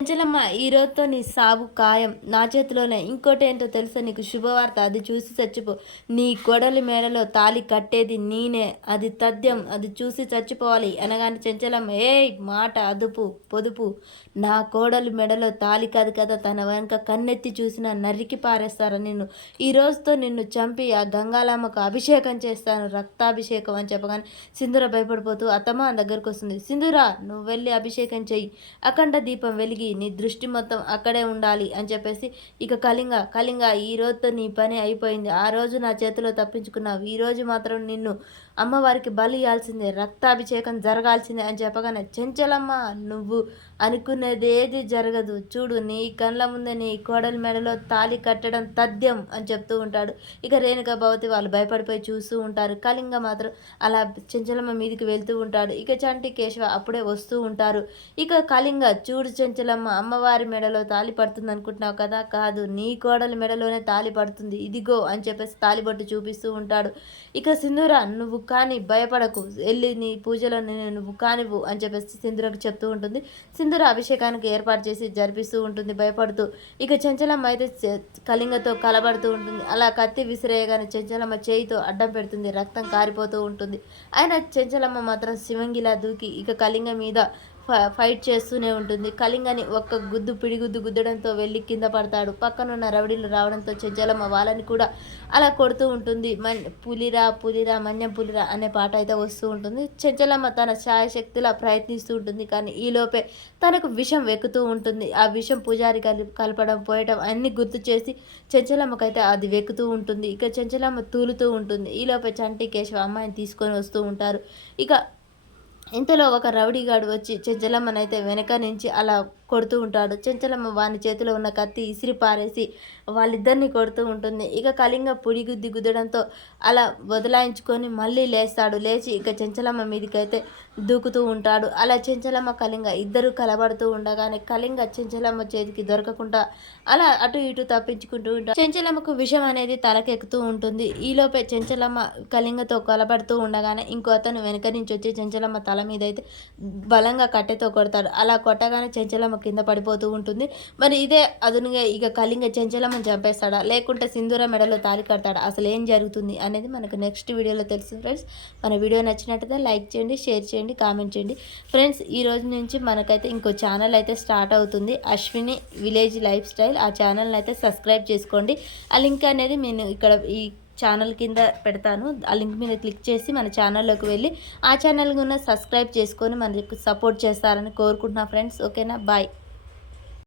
అంజలమ్మ, ఈ రోజుతో నీ సావు ఖాయం. నా చేతిలోనే. ఇంకోటేంటో తెలుసా నీకు శుభవార్త? అది చూసి చచ్చిపో. నీ కోడలి మెడలో తాళి కట్టేది నేనే. అది తథ్యం. అది చూసి చచ్చిపోవాలి అనగానే చెంచలమ్మ, ఏయ్ మాట అదుపు పొదుపు. నా కోడలి మెడలో తాళి కాదు కదా, తన వెనక కన్నెత్తి చూసినా నరికి పారేస్తారా నిన్ను. ఈ రోజుతో నిన్ను చంపి ఆ గంగాలమ్మకు అభిషేకం చేస్తాను, రక్తాభిషేకం అని చెప్పగానే సింధూర భయపడిపోతూ అత్తమ్మ దగ్గరకు వస్తుంది. సింధూర, నువ్వు వెళ్ళి అభిషేకం చెయ్యి. అఖండ దీపం వెలిగి నీ దృష్టి మొత్తం అక్కడే ఉండాలి అని చెప్పేసి ఇక కళింగ ఈ రోజుతో నీ పని అయిపోయింది. ఆ రోజు నా చేతిలో తప్పించుకున్నావు, ఈ రోజు మాత్రం నిన్ను అమ్మవారికి బలి ఇవ్వాల్సిందే, రక్తాభిషేకం జరగాల్సిందే అని చెప్పగానే చెంచలమ్మ, నువ్వు అనుకునేదేది జరగదు. చూడు, నీ కళ్ళ ముందే నీ కోడలి మెడలో తాళి కట్టడం తథ్యం అని చెప్తూ ఉంటాడు. ఇక రేణుక భవతి వాళ్ళు భయపడిపోయి చూస్తూ ఉంటారు. కళింగ మాత్రం అలా చెంచలమ్మ మీదికి వెళ్తూ ఉంటాడు. ఇక చంటి కేశవ అప్పుడే వస్తూ ఉంటారు. ఇక కళింగ, చూడు చెంచలమ్మ, అమ్మవారి మెడలో తాళి పడుతుంది అనుకుంటున్నావు కదా, కాదు, నీ కోడలి మెడలోనే తాళి పడుతుంది, ఇదిగో అని చెప్పేసి తాళిబొట్టు చూపిస్తూ ఉంటాడు. ఇక సింధూర, నువ్వు కానీ భయపడకు, వెళ్ళి నీ పూజలో నువ్వు కానివ్వు అని చెప్పేసి సింధూరకు చెప్తూ ఉంటుంది. సింధూర అభిషేకానికి ఏర్పాటు చేసి జరిపిస్తూ ఉంటుంది భయపడుతూ. ఇక చెంచలమ్మ అయితే కళింగతో కలబడుతూ ఉంటుంది. అలా కత్తి విసిరేయగానే చెంచలమ్మ చేయితో అడ్డం పెడుతుంది, రక్తం కారిపోతూ ఉంటుంది. అయినా చెంచలమ్మ మాత్రం శివంగిలా దూకి ఇక కళింగ మీద ఫైట్ చేస్తూనే ఉంటుంది. కళింగని ఒక్క పిడిగుద్దు గుద్దడంతో వెళ్ళి కింద పడతాడు. పక్కనున్న రౌడీలు రావడంతో చెంచలమ్మ వాళ్ళని కూడా అలా కొడుతూ ఉంటుంది. పులిరా పులిరా మన్యం పులిరా అనే పాట అయితే వస్తూ ఉంటుంది. చెంచలమ్మ తన శాయశక్తిలా ప్రయత్నిస్తూ ఉంటుంది. కానీ ఈలోపే తనకు విషం వెక్కుతూ ఉంటుంది. ఆ విషం పూజారి కలపడం పోయటం అన్నీ గుర్తు చేసి చెంచలమ్మకైతే అది వెక్కుతూ ఉంటుంది. ఇక చెంచలమ్మ తూలుతూ ఉంటుంది. ఈలోపే చంటి కేశవ అమ్మాయిని తీసుకొని వస్తూ ఉంటారు. ఇక ఇంతలో ఒక రౌడీగాడు వచ్చి చెంచలమ్మనైతే వెనక నుంచి అలా కొడుతూ ఉంటాడు. చెంచలమ్మ వాని చేతిలో ఉన్న కత్తి ఇసిరి పారేసి వాళ్ళిద్దరిని కొడుతూ ఉంటుంది. ఇక కళింగ పుడిగుద్ది గుద్దడంతో అలా వదలాయించుకొని మళ్ళీ లేస్తాడు. లేచి ఇక చెంచలమ్మ మీదకైతే దూకుతూ ఉంటాడు. అలా చెంచలమ్మ కళింగ ఇద్దరు కలబడుతూ ఉండగానే కళింగ చెంచలమ్మ చేతికి దొరకకుండా అలా అటు ఇటు తప్పించుకుంటూ ఉంటాడు. చెంచలమ్మకు విషం అనేది తలకెక్కుతూ ఉంటుంది. ఈలోపే చెంచలమ్మ కళింగతో కలబడుతూ ఉండగానే ఇంకో అతను వెనక నుంచి వచ్చి చెంచలమ్మ తల మీద అయితే బలంగా కట్టెతో కొడతాడు. అలా కొట్టగానే చెంచలమ్మ కింద పడిపోతూ ఉంటుంది. మరి ఇదే అదునుగా ఇక కళింగ చెంచలమ్మని చంపేస్తాడా, లేకుంటే సింధూర మెడలో తాళి కడతాడా, అసలు ఏం జరుగుతుంది అనేది మనకు నెక్స్ట్ వీడియోలో తెలుస్తుంది ఫ్రెండ్స్. మన వీడియో నచ్చినట్టయితే లైక్ చేయండి, షేర్ చేయండి, కామెంట్ చేయండి ఫ్రెండ్స్. ఈ రోజు నుంచి మనకైతే ఇంకో ఛానల్ అయితే స్టార్ట్ అవుతుంది, అశ్విని విలేజ్ లైఫ్ స్టైల్. ఆ ఛానల్ని అయితే సబ్స్క్రైబ్ చేసుకోండి. ఆ లింక్ అనేది నేను ఇక్కడ ఈ ఛానల్ కింద పెడతాను. ఆ లింక్ మీద క్లిక్ చేసి మన ఛానల్లోకి వెళ్ళి ఆ ఛానల్ కూడా సబ్స్క్రైబ్ చేసుకొని మనకు సపోర్ట్ చేస్తారని కోరుకుంటున్నా ఫ్రెండ్స్. ఓకేనా, బాయ్.